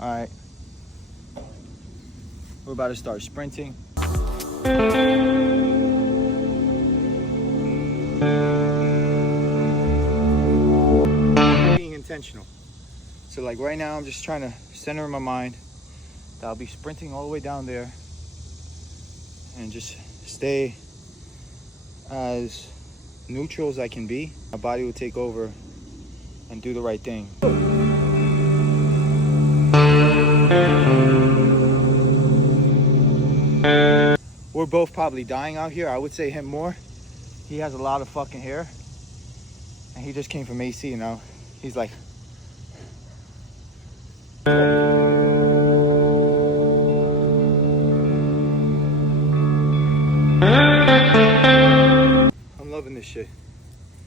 All right. We're about to start sprinting. Being intentional. So like right now, I'm just trying to center in my mind that I'll be sprinting all the way down there and just stay as neutral as I can be. My body will take over and do the right thing. We're both probably dying out here. I would say him more. He has a lot of fucking hair. And he just came from AC, you know. He's like... I'm loving this shit.